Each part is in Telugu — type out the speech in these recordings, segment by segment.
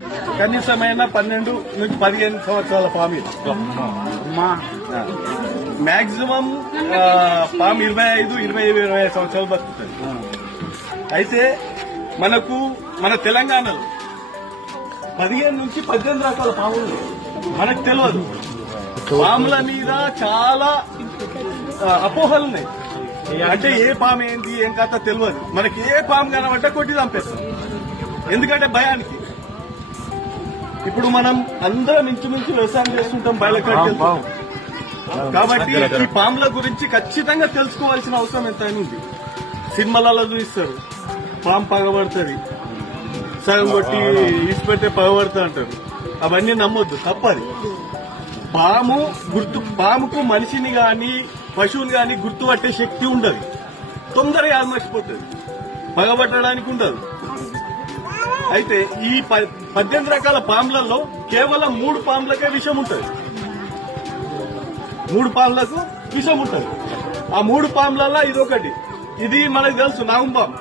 కనీసమైన 12 నుంచి 15 సంవత్సరాల పాము ఇది. మాక్సిమం పాము 25 సంవత్సరాలు బతుకుతుంది. అయితే మనకు మన తెలంగాణలో 15 నుంచి 18 రకాల పాములు మనకు తెలియదు. పాముల మీద చాలా అపోహలు ఉన్నాయి. అంటే ఏ పాము ఏంటి ఏం కథ తెలియదు. మనకి ఏ పాము కనబట్టే కొట్టి చంపేస్తాం, ఎందుకంటే భయానికి. ఇప్పుడు మనం అందరం ఇంచుమించు వ్యవసాయం చేస్తుంటాం, బయలుకాడికి వెళ్తాం. కాబట్టి ఈ పాముల గురించి ఖచ్చితంగా తెలుసుకోవాల్సిన అవసరం ఎంతైనా ఉంది. సినిమాలలో చూపిస్తారు, పాము పగబడుతుంది, సగం కొట్టి ఇసిపెడితే పగబడుతుంది అంటారు. అవన్నీ నమ్మొద్దు, తప్పది. పాముకు మనిషిని గాని పశువుని గాని గుర్తుపట్టే శక్తి ఉండదు. తొందరగా ఆల్మర్చిపోతుంది, పగబట్టడానికి ఉండదు. అయితే ఈ 18 రకాల పాములలో కేవలం 3 పాములకే విషం ఉంటుంది. 3 పాములకు విషం ఉంటుంది. ఆ 3 పాములలో ఇదొకటి. ఇది మనకు తెలుసు, నాగుంపాము,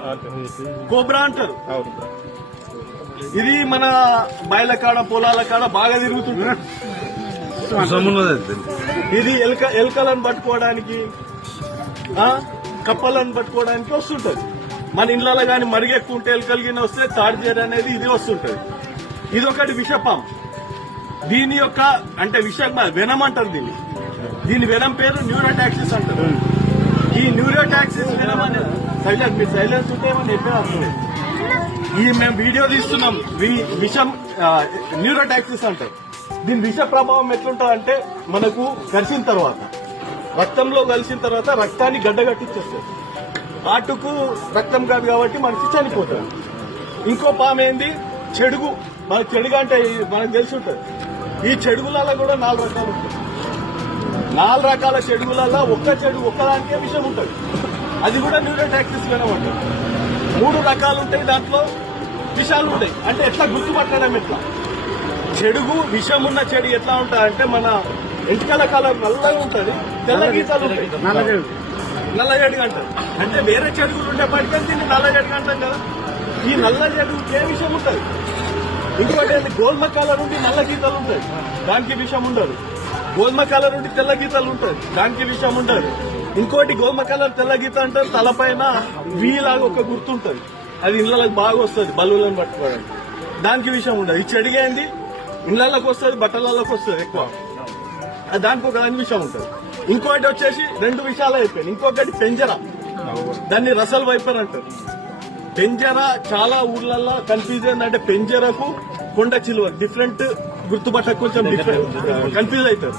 కోబ్రా అంటారు. ఇది మన బయల కాడ పొలాల కాడ బాగా తిరుగుతుంది. ఇది ఎలుకలను పట్టుకోవడానికి, కప్పలను పట్టుకోవడానికి వస్తుంటది. మన ఇళ్లలో గాని మరిగెక్కువ ఉంటే ఎలుకలు గిన్నె వస్తే తాడిజేరు అనేది ఇది వస్తుంటది. ఇదొకటి విషపాము. దీని యొక్క అంటే వెనం అంటారు దీని వెనం పేరు న్యూరోటాక్సిస్ అంటారు. ఈ న్యూరోటాక్సిస్ వెనం అనేది మీరు సైలెన్స్ ఉంటే ఏమన్నా చెప్పే మేము వీడియో తీస్తున్నాం. విషం న్యూరోటాక్సిస్ అంటారు. దీని విష ప్రభావం ఎట్లుంటుందంటే మనకు కలిసిన తర్వాత, రక్తంలో కలిసిన తర్వాత రక్తాన్ని గడ్డగట్టించేస్తుంది. ఆటుకు రక్తం కాదు కాబట్టి మనిషి చనిపోతాడు. ఇంకో పాము ఏంది, చెడుగు. మన చెడుగు అంటే మనకు తెలిసి ఉంటుంది. ఈ చెడుగులలో కూడా 4 రకాలు ఉంటాయి. 4 రకాల చెడుగులలో ఒక్కదానికే విషం ఉంటుంది. అది కూడా న్యూరోటాక్సిస్ వినమంటారు. 3 రకాలు ఉంటాయి, దాంట్లో విషాలు ఉంటాయి. అంటే ఎట్లా గుర్తుపట్టడం ఎట్లా? చెడుగు విషం ఉన్న చెడు ఎట్లా ఉంటాయంటే మన ఎంటికల కలర్ నల్లగా ఉంటుంది, తెల్ల గీతాలు ఉంటాయి, నల్లజడుగు అంటారు. అంటే వేరే చెడుగులు ఉండేప్పటికీ దీన్ని నల్లజడుగు అంటాం కదా. ఈ నల్ల చెడుగుకి ఏ విషయం ఉంటుంది? ఇంకోటి గోల్మ కలర్ నుండి నల్ల గీతలు ఉంటాయి, దానికి విషం ఉండదు. గోల్మ కలర్ నుండి తెల్ల గీతలు ఉంటాయి, దానికి విషం ఉండదు. ఇంకోటి గోల్మ కలర్ తెల్ల గీత అంటారు, తలపైన వీలాగా ఒక గుర్తుంటది. అది ఇళ్లకు బాగా వస్తుంది, బల్లులను పట్టుకోవడానికి, దానికి విషయం ఉండదు. ఈ చెడిగేంది ఇళ్లలోకి వస్తుంది, బట్టలలోకి వస్తుంది ఎక్కువ, దానికి ఒక దాని విషయం ఉంటుంది. ఇంకోటి వచ్చేసి 2 విషయాలు అయిపోయాయి. ఇంకొకటి పెంజర, దాన్ని రసల్ వైపర్ అంటారు. పెంజర చాలా ఊర్లలో కన్ఫ్యూజ్ ఏంటంటే పెంజరకు కొండ చిలువ డిఫరెంట్ గుర్తుపట్ట, కొంచెం డిఫరెంట్ కన్ఫ్యూజ్ అవుతారు.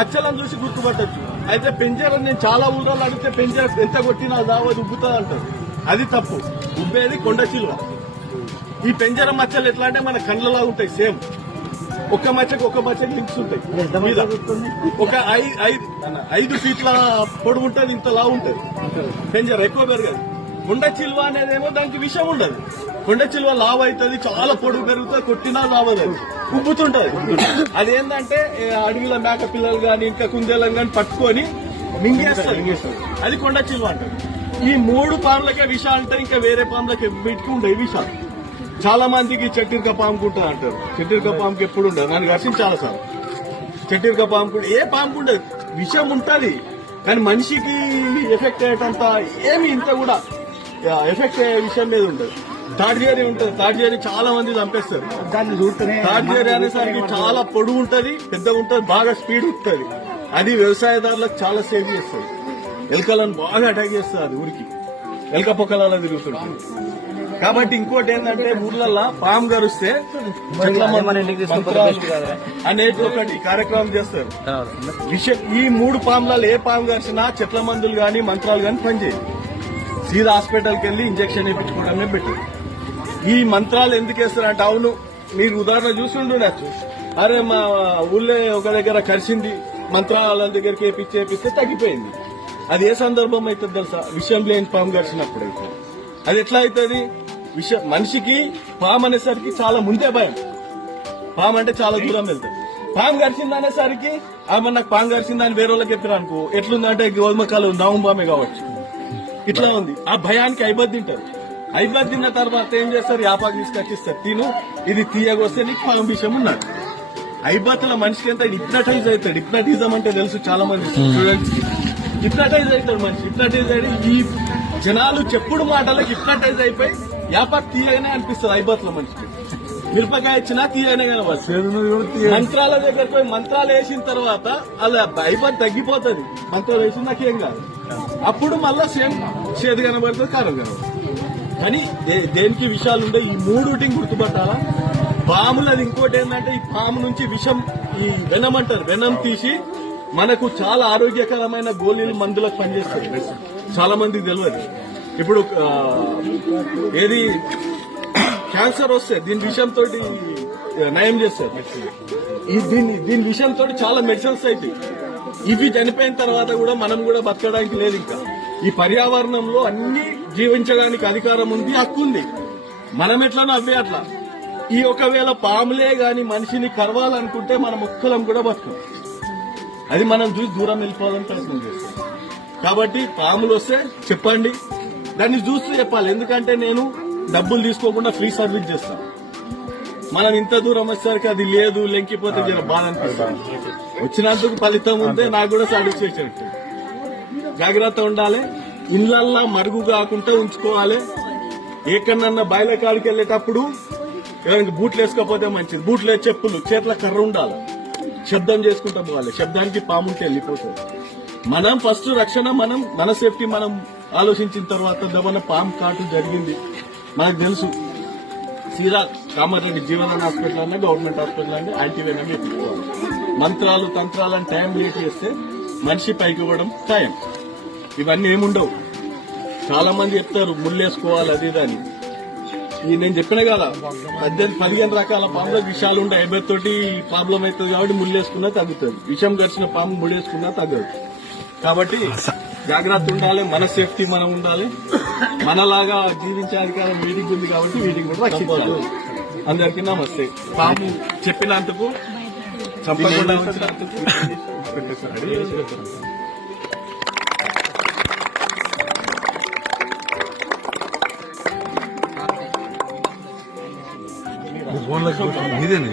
మచ్చలను చూసి గుర్తుపట్టచ్చు. అయితే పెంజర నేను చాలా ఊళ్ళలో అడిగితే పెంజర ఎంత కొట్టినా దావది ఉబ్బుతుంది అంటారు. అది తప్పు. ఉబ్బేది కొండ చిలువ. ఈ పెంజర మచ్చలు ఎట్లా అంటే మన కళ్ళలా ఉంటాయి, సేమ్ ఒక్క మచ్చకి లింక్స్ ఉంటాయి. ఒక 5 ఫీట్ల పొడుగు ఉంటుంది, ఇంతలా ఉంటుంది పెంజర, ఎక్కువ పెరగదు. కొండ చిలువ అనేదేమో దానికి విషం ఉండదు. కొండ చిలువ లావ్ అవుతుంది, చాలా పొడుగు పెరుగుతుంది, కొట్టినా లావదు, ఉబ్బుతుంటది. అదేంటంటే అడవిలో మేక పిల్లలు గాని ఇంకా కుందేలను గాని పట్టుకొని మింగేస్తారు, అది కొండ చిలువ అంటారు. ఈ 3 పాములకే విషాలు అంటారు. ఇంకా వేరే పాములకి వీటికి ఉండవు విషాలు. చాలా మందికి చెట్టిరిక పాముకుంటుంది అంటారు. చెట్టిరిక పాముకి ఎప్పుడు ఉండదు. నన్ను ఘర్షించి చాలా సార్ చెట్టిరిక పాముకుంటే ఏ పాముకుండదు, విషం ఉంటుంది. కానీ మనిషికి ఎఫెక్ట్ అయ్యేటంత ఏమి ఇంత కూడా ఎఫెక్ట్ అయ్యే విషయం లేదు ఉండదు. తాడిజేరి ఉంటుంది, తాడిజేరి చాలా మంది చంపేస్తారు. తాడిజేరి అనేసరికి చాలా పొడుగు ఉంటుంది, పెద్దగా ఉంటుంది, బాగా స్పీడ్ ఉంటుంది. అది వ్యవసాయదారులకు చాలా సేవ్ చేస్తుంది. ఎలుకలను బాగా అటాక్ చేస్తుంది. అది ఊరికి ఎలుక పొక్కలలో తిరుగుతుంటుంది. కాబట్టి ఇంకోటి ఏంటంటే ఊర్లలో పాము గరిస్తే అనేది ఒకటి కార్యక్రమం చేస్తారు. ఈ 3 పాములలో ఏ పాము గరిచినా చెట్ల మందులు గాని మంత్రాలు గాని పనిచేయవు. సీదా హాస్పిటల్కి వెళ్లి ఇంజక్షన్ వేయించుకోవడమే బెటర్. ఈ మంత్రాలు ఎందుకు వేస్తారంటే, అవును మీరు ఉదాహరణ చూసి ఉండొచ్చు. అరే మా ఊళ్ళో ఒక దగ్గర కరిచింది, మంత్రాల దగ్గరికి వేపిస్తే తగ్గిపోయింది. అది ఏ సందర్భం అవుతుంది తెలుసా? విషయం లేని పాము గరిచినప్పుడు అయితే. అది ఎట్లా అవుతుంది? మనిషికి పాము అనేసరికి చాలా ముందే భయం. పాము అంటే చాలా దూరం వెళ్తుంది. పాము గరిచింది అనేసరికి నాకు పాము గరిచిందని వేరే వాళ్ళకి చెప్పారు అనుకో, ఎట్లుందంటే గోధుమ కాలం నాగుంపామే కావచ్చు, ఇట్లా ఉంది. ఆ భయానికి అయిపోద్ది తింటారు. ఐబాద్ తిన్న తర్వాత ఏం చేస్తారు, యాపాకు తీసుకొచ్చిస్తారు, తిను ఇది తీయగొస్తే నీకు పాము విషయం ఉన్నది. ఐబాత్ల మనిషికి ఎంత హిప్నటైజ్ అవుతాడు. హిప్నటిజం అంటే తెలుసు చాలా మంది స్టూడెంట్స్ కి. హిప్నటైజ్ అవుతాడు మనిషి. హిప్నటైజ్ అయ్యి ఈ జనాలు చెప్పుడు మాటలకు హిప్నటైజ్ అయిపోయి యాపాకు తీయగానే అనిపిస్తుంది ఐబాత్ల మనిషికి. మిరపకాయ ఇచ్చినా తీయగానే కనబడుతుంది. మంత్రాల దగ్గరకు పోయి మంత్రాలు వేసిన తర్వాత అలా ఐబాత్ తగ్గిపోతుంది. మంత్రాలు వేసిన నాకేం కాదు. అప్పుడు మళ్ళా సేమ్ చేదు కనబడుతుంది, కారం కనబడుతుంది. కానీ దేనికి విషయాలు ఉండే ఈ మూడుటిని గుర్తుపట్టాలా. పాములది ఇంకోటి ఏంటంటే ఈ పాము నుంచి విషం, ఈ వెనం అంటారు, వెనం తీసి మనకు చాలా ఆరోగ్యకరమైన గోళీలు మందులకు పనిచేస్తాయి. చాలా మందికి తెలియదు. ఇప్పుడు ఏది క్యాన్సర్ వస్తే దీని విషయంతో నయం చేస్తారు. దీని విషయంతో చాలా మెడిసిన్స్ అవుతాయి. ఇవి చనిపోయిన తర్వాత కూడా మనం కూడా బతకడానికి లేదు. ఇంకా ఈ పర్యావరణంలో అన్ని జీవించడానికి అధికారం ఉంది, హక్కు ఉంది. మనం ఎట్లనో అవే అట్లా. ఈ ఒకవేళ పాములే గాని మనిషిని కరవాలనుకుంటే మనం ఒక్కలం కూడా బతకం. అది మనం చూసి దూరం వెళ్ళిపోవాలని ప్రయత్నం చేస్తాం. కాబట్టి పాములు వస్తే చెప్పండి, దాన్ని చూస్తూ చెప్పాలి. ఎందుకంటే నేను డబ్బులు తీసుకోకుండా ఫ్రీ సర్వీస్ చేస్తాను. మనం ఇంత దూరం వచ్చేసరికి అది లేదు, లెంకిపోతే జర బాధ అనిపిస్తుంది. వచ్చినందుకు ఫలితం ఉంటే నాకు కూడా సాటిస్ఫాక్షన్. జాగ్రత్త ఉండాలి. ఇళ్లల్లా మరుగు కాకుండా ఉంచుకోవాలి. ఏకన్నా బయల కాడికి వెళ్ళేటప్పుడు ఎవరికి బూట్లు వేసుకోకపోతే మంచిది. బూట్లు చెప్పులు, చేతుల కర్ర ఉండాలి. శబ్దం చేసుకుంటా పోవాలి. శబ్దానికి పాముంటే వెళ్ళిపోతుంది. మనం ఫస్ట్ రక్షణ, మన సేఫ్టీ మనం ఆలోచించిన తర్వాత దమన పాము కాటు జరిగింది మనకు తెలుసు. సీదా కామారెడ్డి జీవన హాస్పిటల్ అన్నా గవర్నమెంట్ హాస్పిటల్ అన్నా యాంటీవేన్ అని చెప్పుకోవాలి. మంత్రాలు తంత్రాలను టైం లేట్ చేస్తే మనిషి పైకి ఇవ్వడం ఖాయం. ఇవన్నీ ఏముండవు. చాలా మంది చెప్తారు ముళ్ళేసుకోవాలి అది అని. నేను చెప్పిన కదా 15 రకాల పాముల విషయాలు ఉంటాయి. ఎవరితోటి ప్రాబ్లం అవుతుంది కాబట్టి ముళ్ళేసుకున్నా తగ్గుతుంది. విషం గడిచిన పాము ముళ్ళేసుకున్నా తగ్గదు. కాబట్టి జాగ్రత్త ఉండాలి. మన సేఫ్టీ మనం ఉండాలి. మనలాగా జీవించే అధికారం వీటికి ఉంది కాబట్టి వీటికి కూడా రక్షించాలి. అందరికీ నమస్తే. పాము చెప్పినందుకు, చంపకుండా వచ్చినందుకు ఇదేంది